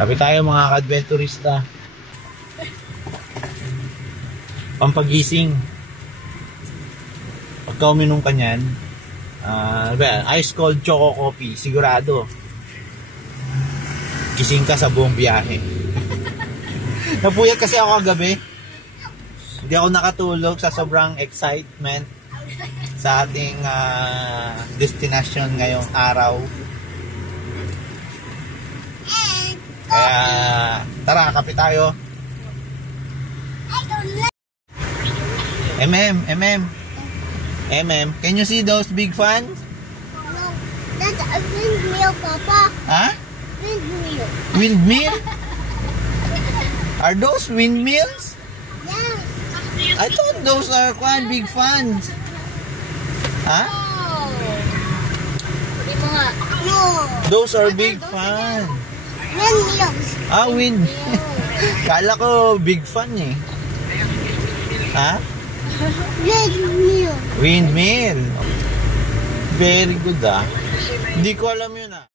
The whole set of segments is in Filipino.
Sabi tayo mga ka-adventurista. Pampagising. Pagka uminom ka niyan, ice cold choco coffee, sigurado. Gising ka sa buong biyahe. Napuyat kasi ako kagabi. Hindi ako nakatulog sa sobrang excitement sa ating destination ngayong araw. Kaya tara, kape tayo. MM, can you see those big fans? No, that's a windmill, Papa. Huh? Windmill. Windmill? Are those windmills? Yes. I thought those are quite big fans. Huh? Sabi mo nga. No. Those are big fans. Windmills. Ah, wind. Kala ko big fan eh. Ha? Windmill. Windmill. Very good ah. Hindi ko alam yun ah.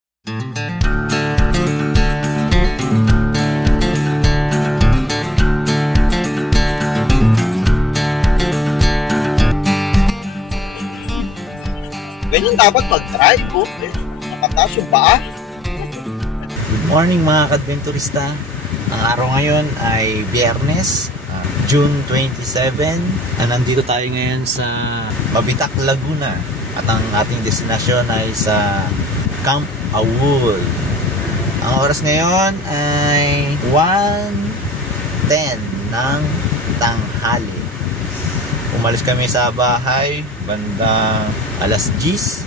Ganyan dapat mag-drive po. Nakataas yung paa. Good morning mga ka-adventurista. Ang araw ngayon ay Biyernes, June 27. Nandito tayo ngayon sa Mabitac, Laguna. At ang ating destinasyon ay sa Camp Awol. Ang oras ngayon ay 1:10 ng tanghali. Umalis kami sa bahay bandang alas 10.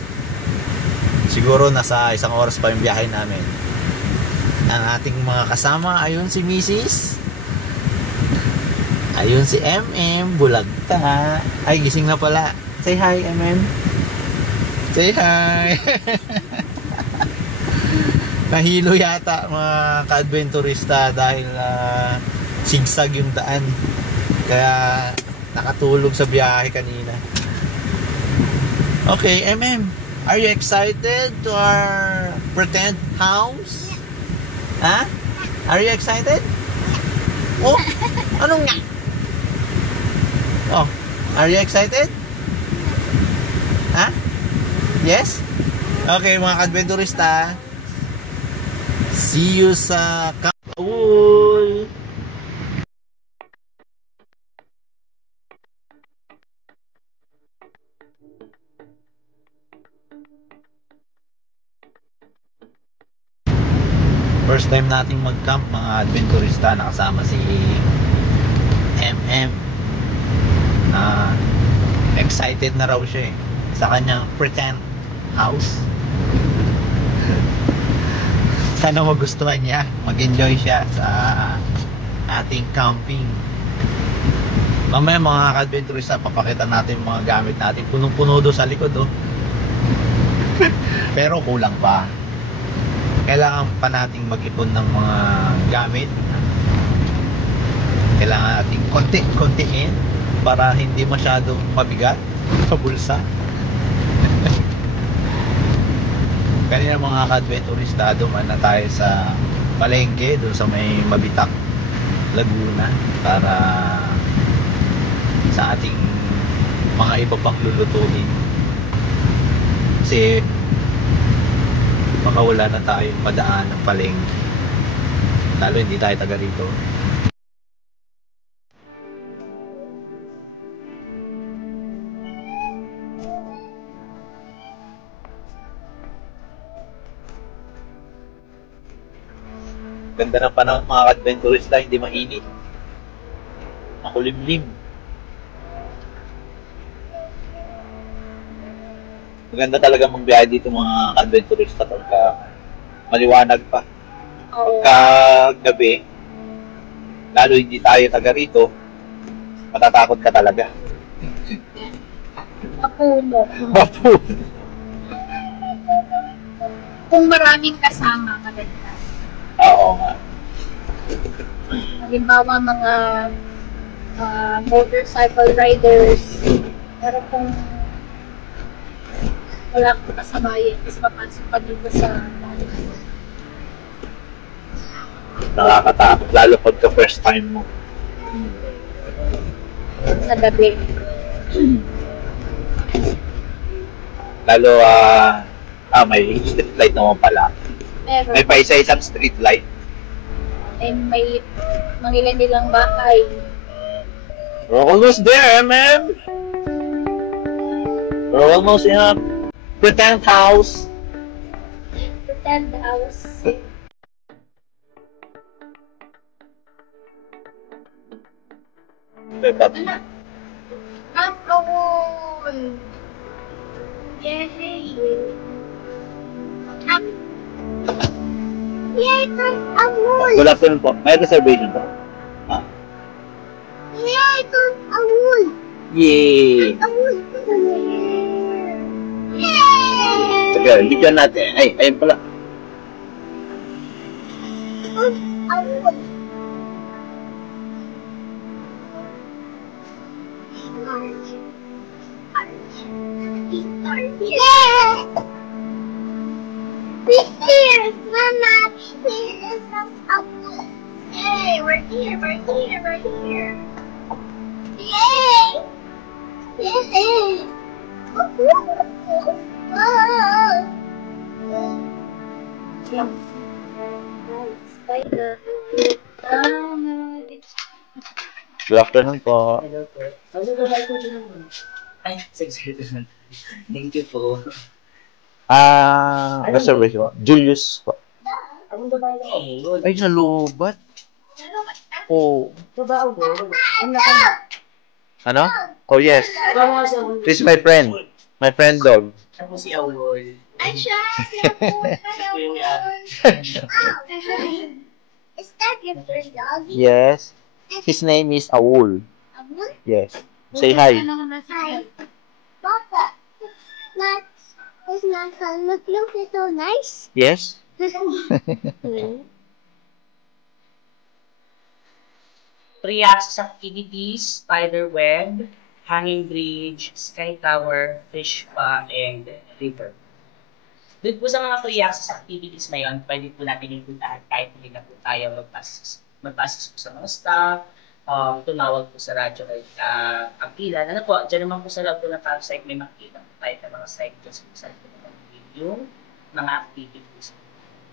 Siguro nasa isang oras pa yung biyahe namin. Ang ating mga kasama, ayun si Mrs. Ayun si MM, bulag ka. Ay, gising na pala. Say hi, MM. Say hi. Nahilo yata mga ka-adventurista dahil sigsag yung daan. Kaya nakatulog sa biyahe kanina. Okay, MM, are you excited to our pretend house? Ha? Are you excited? Oh, anong nga? Oh, are you excited? Ha? Yes? Okay, mga ka-adventurista. See you sa Camp Awol. First time nating mag-camp mga adventurista, nakasama si MM. Excited na raw siya sa kanyang pretend house. Sana magustuhan niya, mag-enjoy siya sa ating camping. Mamaya mga ka-adventurista, papakita natin yung mga gamit natin. Punong-puno doon sa likod pero kulang pa. Kailangan pa nating mag-ipon ng mga gamit. Kailangan nating konti-kontiin para hindi masyadong mabigat sa bulsa. Kanina mga ka-adventurista, dumaan na tayo sa palengke doon sa may Mabitac, Laguna, para sa ating mga iba pang lulutuin. Kasi makawala na tayo padaan ng palengke, lalo hindi tayo taga rito. Ganda ng panahon mga ka-adventurista, hindi mainit, makulimlim. Maganda talaga magbiyahe dito mga ka-adventurista pagka maliwanag pa. Pagka gabi, lalo hindi tayo taga rito, matatakot ka talaga. Mapuno. Mapuno. Kung maraming kasama, maganda. Oo nga. Halimbawa mga motorcycle riders. Pero kung wala kang kasabayan, kasi papasok pa dito sa Nakakatakot, lalo pagka first time mo. Sa gabi. Lalo, may street light naman pala. Meron. May pa isa-isang street light. And may mangilan-ilang bahay. We're almost there, man! We're almost in a pretend house. Pretend house. Diba? Afternoon! Yay! Yay, Tantamul! Good afternoon po. May reservation po. Yay, Tantamul! Yay! Tantamul! Yay! Sige, bigyan natin. Ay, ayun pala. Tantamul! Yeah! Here, Mama, here is some apple. Yay, we're here, we're here, we're here. Yay! Yay! Spider. Good afternoon po. Hello po. Ay, sige. Thank you po. Reservation. Julius po. Anong babae na ako? Ay, nalubat. Oh. Babae ko. Ang nakang... Ano? Oh, yes. Babae sa ulo. This is my friend. My friend dog. Ako si Awol. I tried. Is that your first dog? Yes. His name is Awul. Amul? Yes. Say hi. Hi. Papa, it's not fun. Look, it's so nice. Yes. Pre-access activities, spider web, hanging bridge, sky tower, fish spa, and river. Doon po sa mga pre-access activities na yun, pwede po natin yung puntahan kahit hindi na po tayo magpasis po sa mga staff, tumawag po sa radyo kahit ang pila. Ano po, dyan naman po sa loob po ng campsite may makikita po tayo ng mga site just po sa yung mga activities.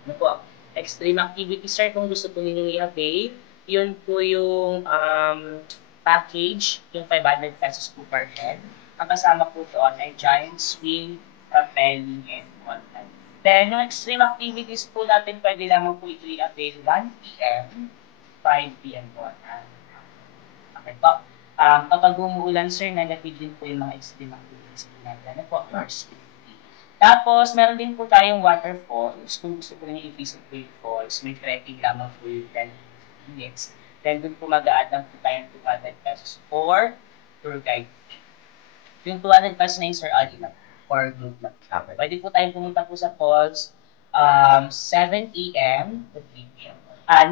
Ano po, extreme activities, sir, kung gusto po ninyo i-avail, yun po yung package, yung 500 pesos po per head. Ang kasama po doon ay giant swing, rappelling, and whatnot. Then, yung extreme activities po natin, pwede naman po ito i-avail 1 p.m., 5 p.m. po. Okay po. Kapag umuulan, sir, nagatid din po yung mga extreme activities po natin. Ano po? First. Tapos, meron din po tayong waterfalls. Kung gusto po nyo i-visit po yung falls, may trekking lamang po yung 10 minutes. Then, dun po mag-a-add lang po tayong 200 pesos for tour guide. Yung 200 pesos na yun, sir, add lang for group lang. Okay. Pwede po tayong pumunta po sa falls 7 a.m. to 3 p.m.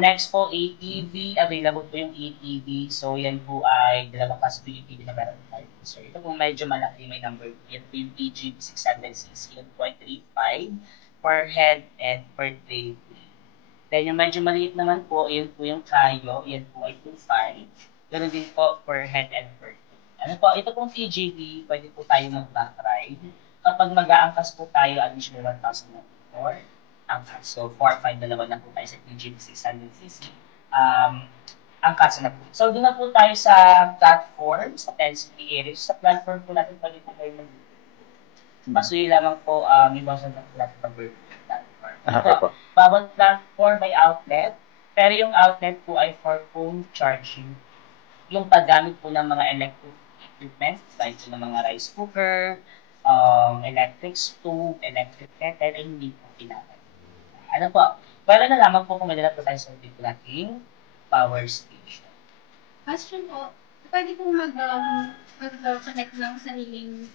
Next po, ATV. Available po yung ATV. So, yan po ay dalawang class po yung ATV na meron tayo. So, ito po medyo malaki. May number po. Yan po yung AGV 600cc. 1.35 per head and per day. Then, yung medyo maliit naman po, yun po yung Kayo. Yan po ay 2.5. Ganun din po per head and per day. Ano po, ito pong TGV, pwede po tayo mag-back ride. Kapag mag-aangkas po tayo, additional 1,000 for angkas. So, 4-5 na naman po tayo sa TGV 600cc. Angkas na po. So, doon na po tayo sa platform, sa 10 areas. Sa platform po natin, pwede po tayo pasuyo lamang po, iwasan ng platform. Okay po. Bawat platform may outlet, pero yung outlet po ay for phone charging. Yung paggamit po ng mga electric equipment, like ng mga rice cooker, electric stove, electric kettle, ay hindi po pinatay. Ano po, para na lamang po kung madala po tayo sa dito nating power station. Question po, pwede po mag-connect ng sariling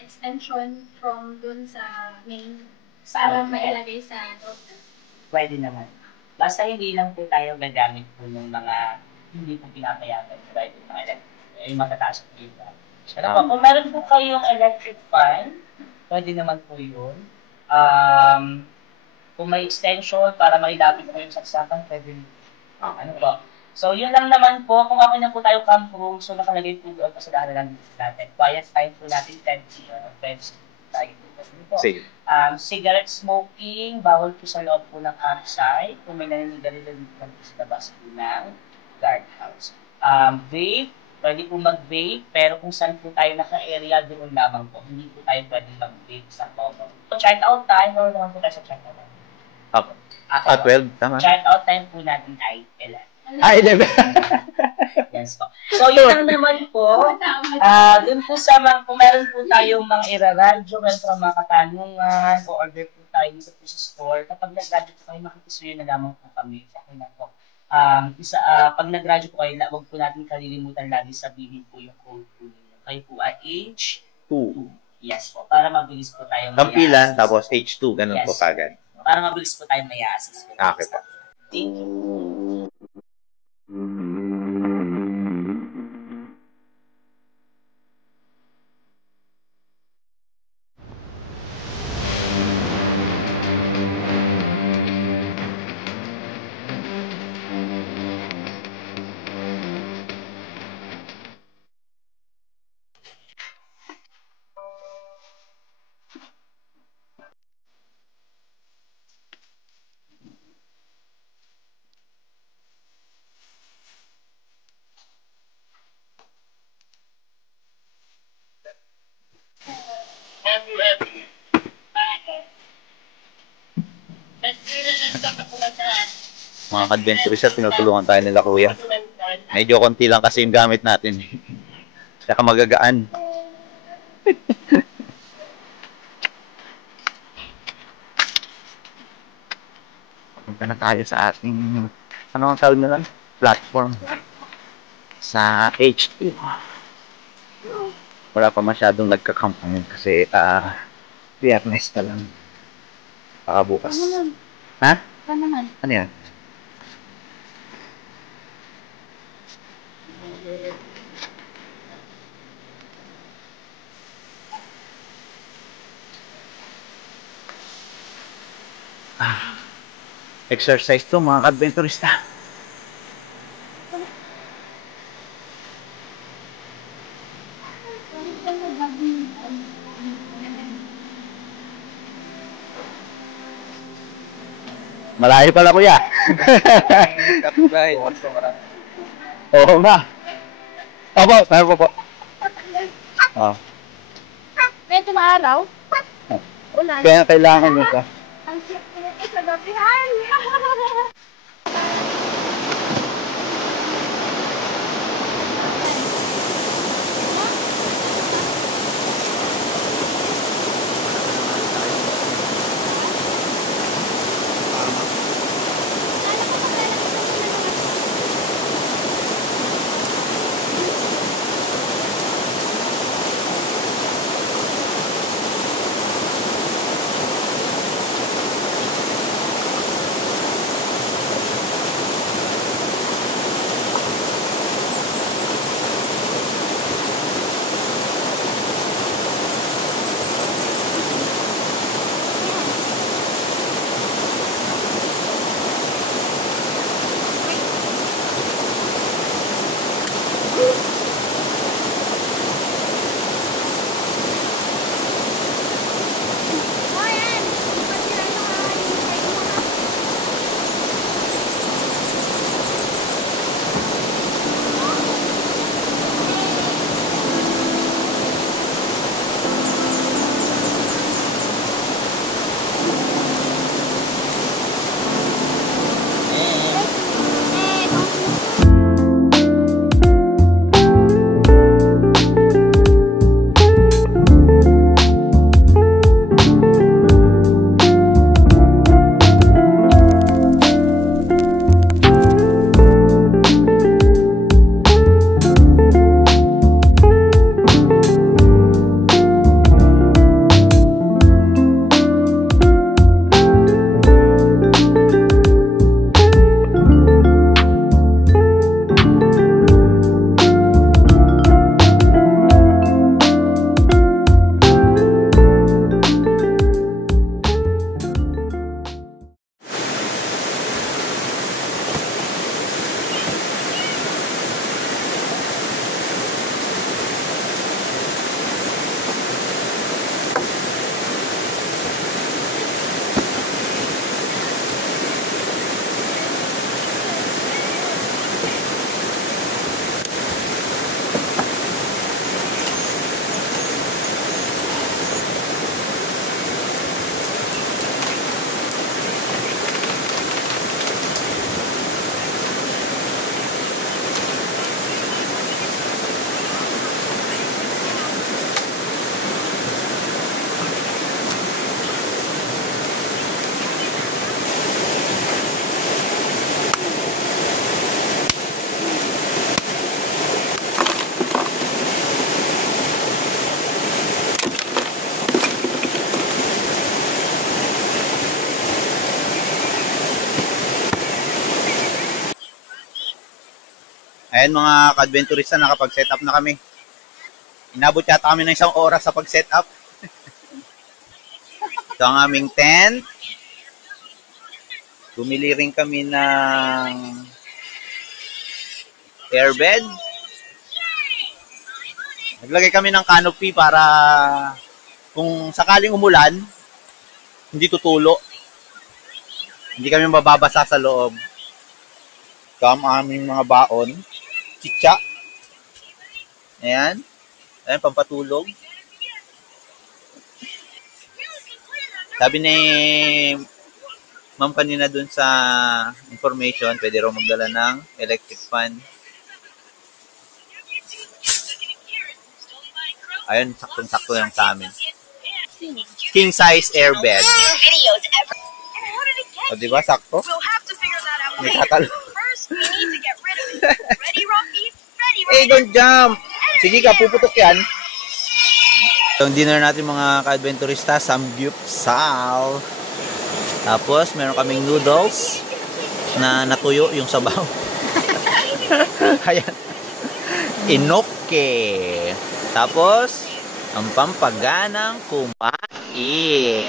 extension from dun sa main para mailagay sa Pwede naman. Basta hindi lang po tayo gagamit po ng mga hindi po pinapayagan sa right ng mga electric, yung matataas po dito. Ano po, kung meron po kayong electric fan, pwede naman po yun. Kung may extension para mailapit po yung saksakan, pwede ano po. So, yun lang naman po. Kung ako na po tayo camp room, so nakalagay po doon kasi dahil lang dito natin. Quiet time po natin, 10 friends tayo po. Sige. Cigarette smoking, bawal po sa loob po ng campsite. Kung may naninigarilyo dito lang po sa labas po ng guardhouse. Vape, pwede po mag-vape, pero kung saan po tayo naka-area, doon lamang po. Hindi po tayo pwede mag-vape sa common. So, check-out time, or naman po tayo sa check-out time? Ako. 12, tama? Check-out time po natin ay 11. 11. Yes po. So, yun lang naman po. Dun po sa mga, kung meron po tayong mga iraradyo, meron po mga katanungan, o order po tayo dito po sa store. Kapag nag-radyo po kayo, makikisuyo na lamang po kami. Okay na po. Pag nag-radyo po kayo, huwag po natin kalilimutan lagi sabihin po yung code po ninyo. Kayo po ay H2. Yes po. Para mabilis po tayo Kampilan, tapos H2, ganun yes, po kagad. Para mabilis po tayo may-assist. Okay po. Thank you. Mga adventurers, tinutulungan tayo nila kuya. Medyo konti lang kasi yung gamit natin. Saka magagaan. Punta na tayo sa ating, ano ang tawag na lang? Platform. Sa H2. Wala pa masyadong nagka-camp ngayon kasi Biyernes pa lang. Baka bukas. Ha? Ano yan? Exercise to mga adventurista. Malayo pala kuya. Oo nga. Opo, meron po. Oh. Medyo maaraw. Ulan. Kaya kailangan nyo ka. Ang sikit sa gabihan. Ayan mga ka-adventurista, nakapag-set up na kami. Inabot yata kami ng 1 oras sa pag-set up. Ito ang aming tent. Bumili rin kami ng airbed. Naglagay kami ng canopy para kung sakaling umulan, hindi tutulo. Hindi kami mababasa sa loob. Ito ang aming mga baon. Chicha. Ayan. Ayan, pampatulog. Sabi ni Ma'am kanina dun sa information, pwede raw magdala ng electric fan. Ayun, saktong-sakto lang sa amin. King size airbed. O, diba? Sakto? May tatalo. Hey, don't jump! Sige ka, puputok yan. Yung dinner natin mga ka-adventurista, samgyupsal. Tapos, meron kaming noodles na natuyo yung sabaw. Ayan. Inoke. Tapos, ang pampaganang kumain.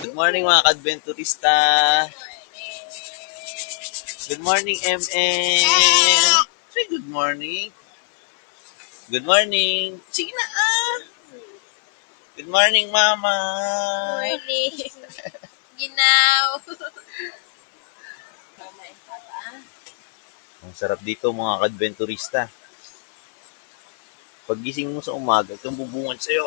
Good morning mga ka-adventurista. Good morning, MM. Say good morning. Good morning. Sige na Good morning, Mama. Morning. Ginaw. Ang sarap dito mga ka-adventurista. Paggising mo sa umaga, itong bubungad sa'yo.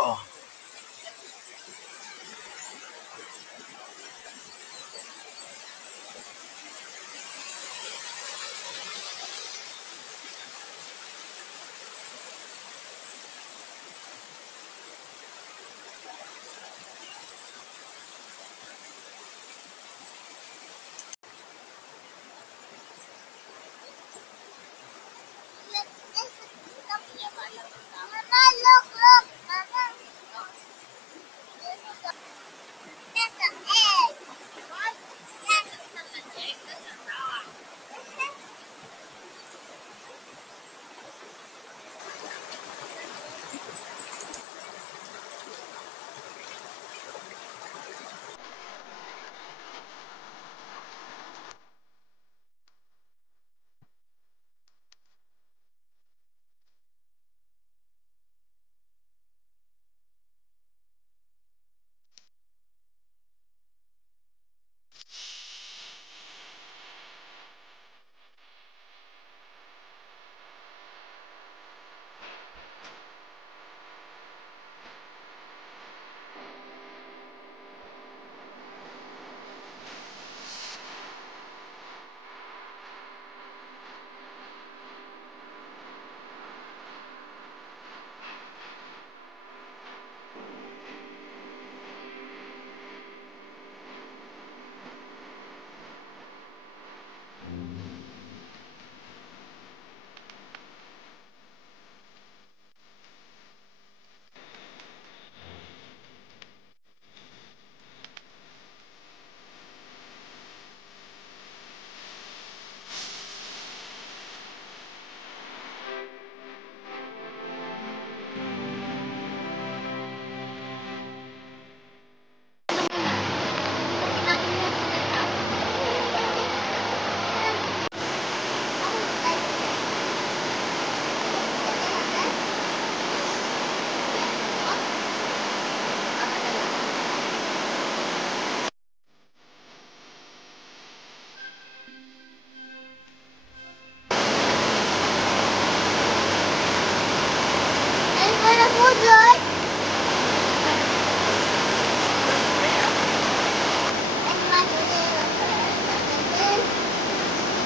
Mama, look, look. Mama. That's an egg. What? That's not an egg. That's a rock.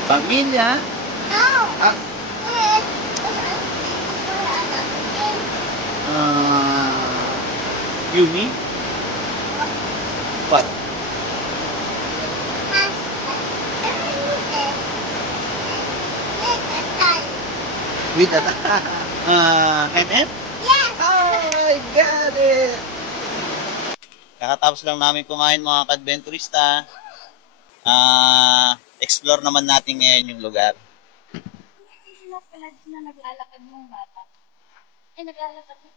Pamilya? Ah, you mean? What? With the MM? Yes! Oh, I got it! Kakatapos lang namin kumain mga ka-adventurista. Explore naman natin ngayon yung lugar. Sila pala na naglalakad ng bata. Ay, naglalakad ng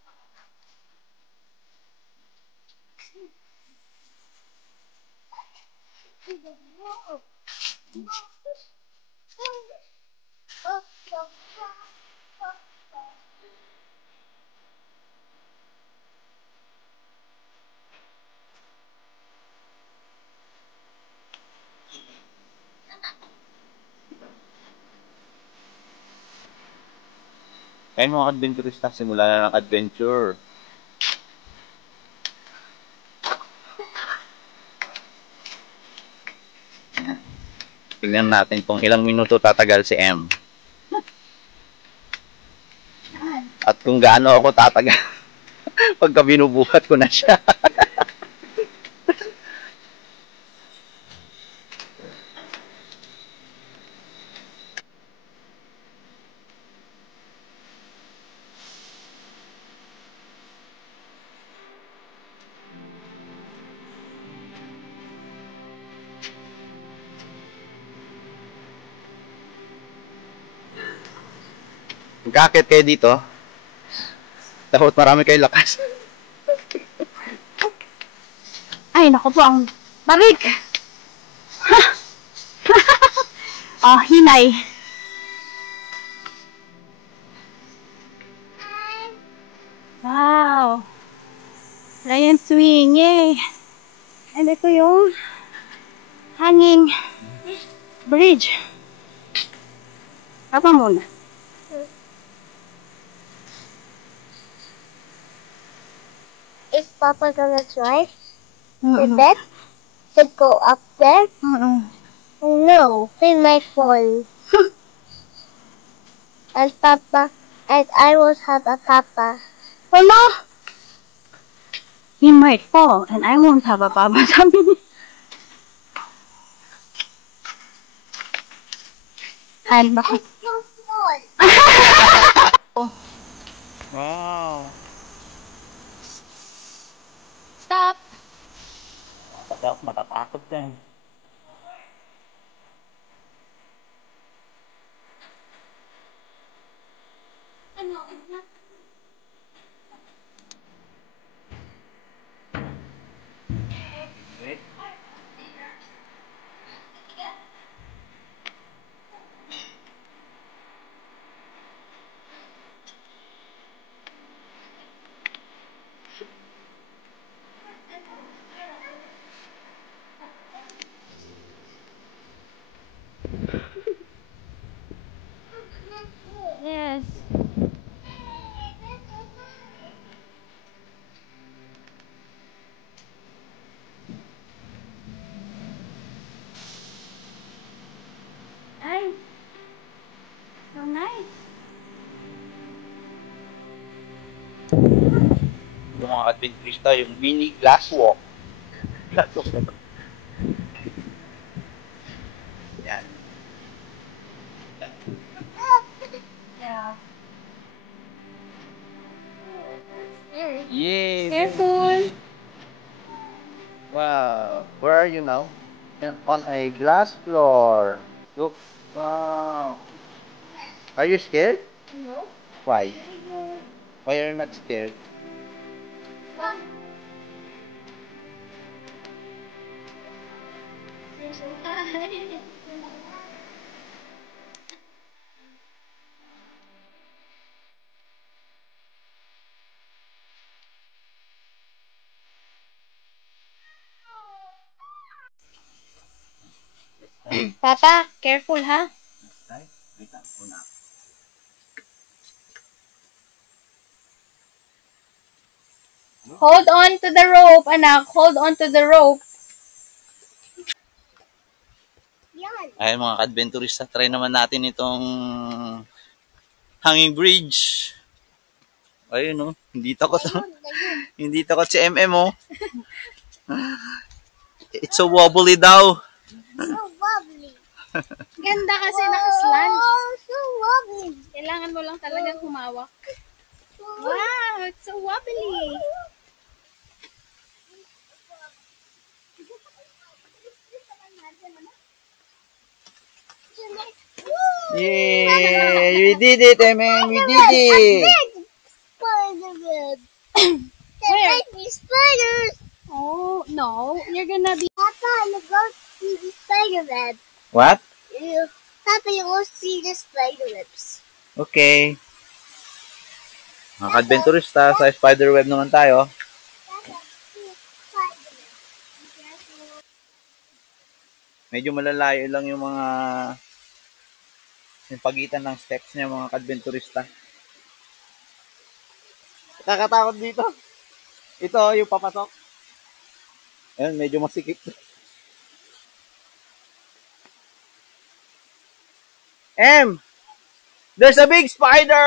Kaya mga adventurista, simula na ng adventure. Tingnan natin kung ilang minuto tatagal si M. At kung gaano ako tatagal pagka binubuhat ko na siya. Magkakit kayo dito. Dapat marami kayo lakas. Ay, naku po, ang barik! Oh, hinay. Wow! Lion swing, yay! And ito yung hanging bridge. Apa muna? Is Papa gonna try the bed to go up there? No, he might fall. And Papa, and I will have a Papa. Mama! He might fall, and I won't have a Papa. Sabi niya. And bakit? Wow. Stop! Dapat matatakot din. Yes. Ay, so nice. Yung mga adventurista, yung mini glass walk. Glass walk na to. Yan. Yeah. Yay! Careful. Wow. Where are you now? On a glass floor. Look. Wow. Are you scared? No. Why? Why are you not scared? Papa, careful, ha? Hold on to the rope, anak. Hold on to the rope. Ayun mga ka-adventurista, try naman natin itong hanging bridge. Ayun no, hindi takot. Hindi takot si MM oh. It's so wobbly daw. So wobbly. Ganda kasi nakaslant. Oh, so wobbly. Kailangan mo lang talagang humawak. Wow, it's so wobbly. Yay! We did it, MM! We did it! Spider web. There Where? might be spiders. Oh, no. You're gonna be... Papa, look, go see the spider web. What? Papa, you go see the spider webs. Okay. Mga ka-adventurista, sa spider web naman tayo. Papa, see spider web. Medyo malalayo lang yung mga yung pagitan ng steps niya mga ka-adventurista. Nakakatakot dito. Ito yung papasok. Ayun, medyo masikip. There's a big spider!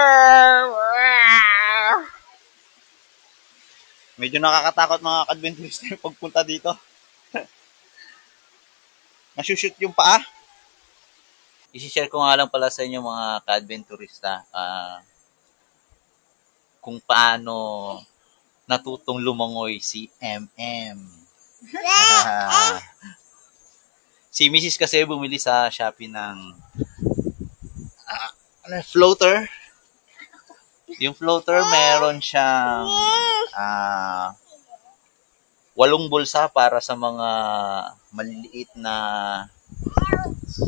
Medyo nakakatakot mga ka-adventurista yung pagpunta dito. Nasushoot yung paa. I-share ko nga lang pala sa inyo mga ka-adventurista kung paano natutong lumangoy si MM. Si Mrs. kasi bumili sa Shopee ng floater. Yung floater meron siyang 8 bulsa para sa mga maliliit na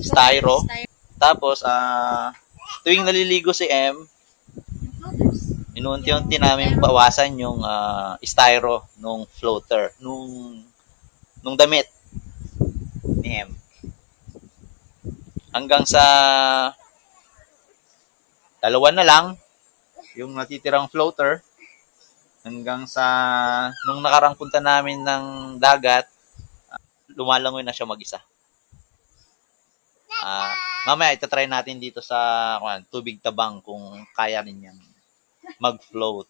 styro. Tapos, tuwing naliligo si M, inuunti-unti namin bawasan yung styro nung floater, nung damit ni M. Hanggang sa 2 na lang yung natitirang floater. Hanggang sa nung nakarang punta namin ng dagat, lumalangoy na siya mag-isa. Mamaya itatry natin dito sa tubig tabang kung kaya rin niyang mag-float.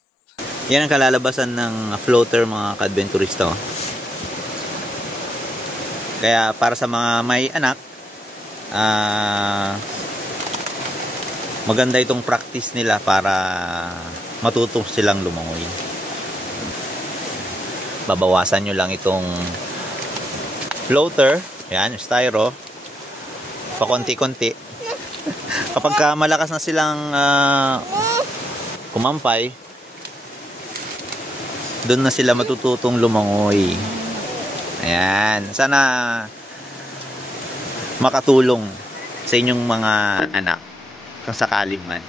Yan ang kalalabasan ng floater mga ka-adventurista. Kaya para sa mga may anak, maganda itong practice nila para matutong silang lumangoy. Babawasan nyo lang itong floater, yan, styro, pakonti-konti. Kapag malakas na silang kumampay, doon na sila matututong lumangoy. Ayan, sana makatulong sa inyong mga anak kung sakaling man.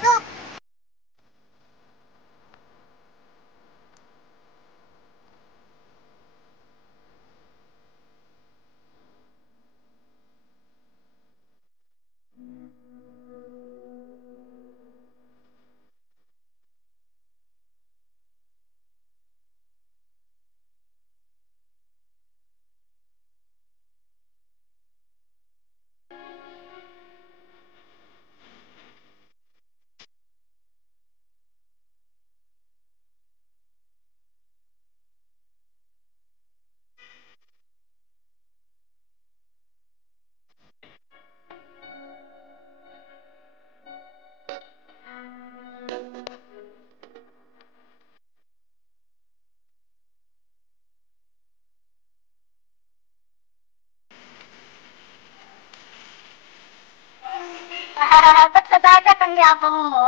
Ba't sa dagat ang yabang mo?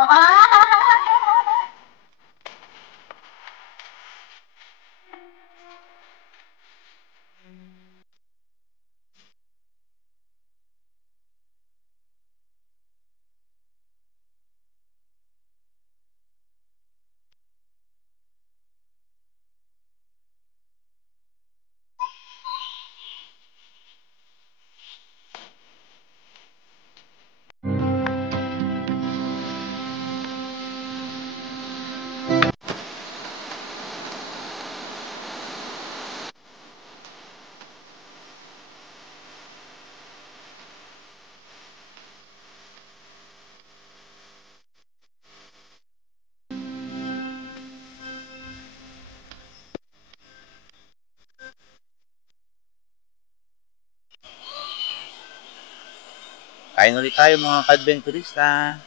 Kain ulit tayo mga ka-adventurista.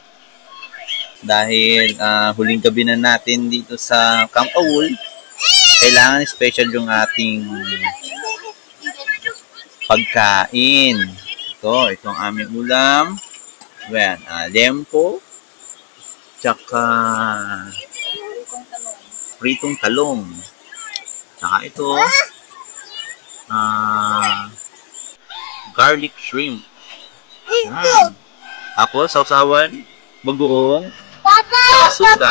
Dahil huling gabi na natin dito sa Camp Awol, kailangan special yung ating pagkain. Itong aming ulam. Ayan, lempo, tsaka pritong talong. Tsaka ito, garlic shrimp. Ako, sausawan, bagoong, suka.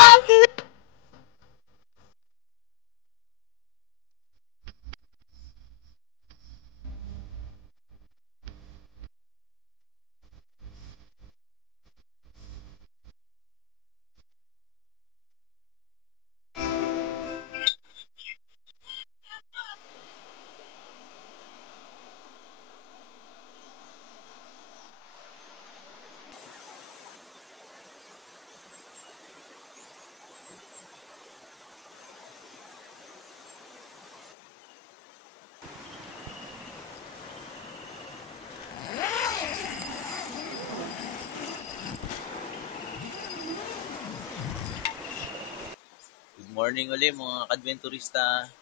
Good morning ulit mga ka-adventurista.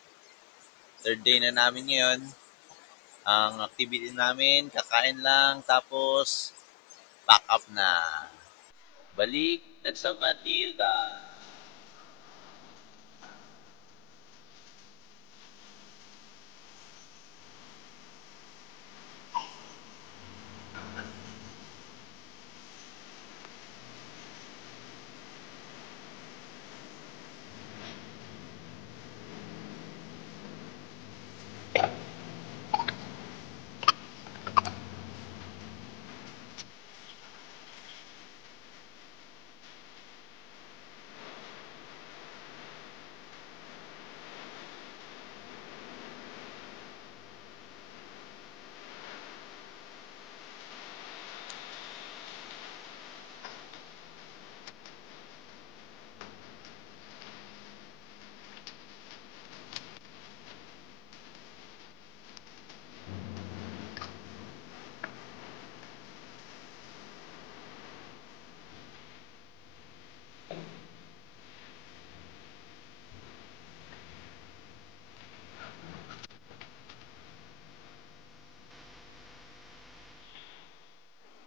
Third day na namin ngayon. Ang activity namin, kakain lang, tapos pack up na. Balik sa Matilda.